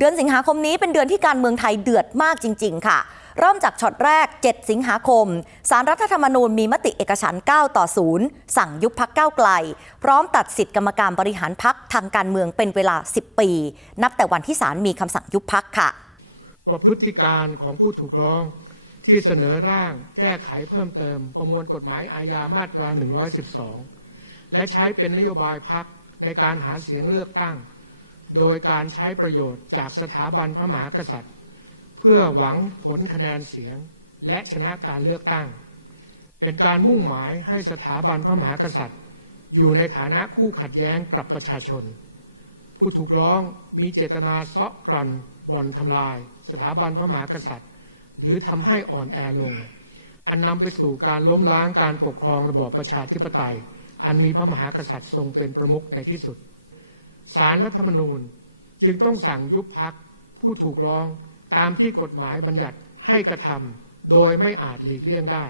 เดือนสิงหาคมนี้เป็นเดือนที่การเมืองไทยเดือดมากจริง ๆ ค่ะ เริ่มจากช็อตแรก 7 สิงหาคม สารรัฐธรรมนูญมีมติเอกฉัน9ต่อ 0 สั่งยุบพักก้าวไกล พร้อมตัดสิทธิกรรมการบริหารพักทางการเมืองเป็นเวลา 10 ปี นับแต่วันที่ศาลมีคำสั่งยุบพักค่ะว่าพฤติการของผู้ถูกร้องที่เสนอร่างแก้ไขเพิ่มเติม ประมวลกฎหมายอาญามาตรา 112 และใช้เป็นนโยบายพักในการหาเสียงเลือกตั้ง โดยการใช้ประโยชน์จากสถาบันพระมหากษัตริย์ เพื่อหวังผลคะแนนเสียงและชนะการเลือกตั้ง เป็นการมุ่งหมายให้สถาบันพระมหากษัตริย์ อยู่ในฐานะคู่ขัดแย้งกับประชาชน ผู้ถูกร้องมีเจตนาเซาะกรันบ่อนทำลาย สถาบันพระมหากษัตริย์ หรือทำให้อ่อนแอลง อันนำไปสู่การล้มล้างการปกครองระบอบประชาธิปไตย อันมีพระมหากษัตริย์ทรงเป็นประมุขในที่สุด สารรัฐธรรมนูญ จึงต้องสั่งยุบพักผู้ถูกร้องตามที่กฎหมายบัญญัติให้กระทำโดยไม่อาจหลีกเลี่ยงได้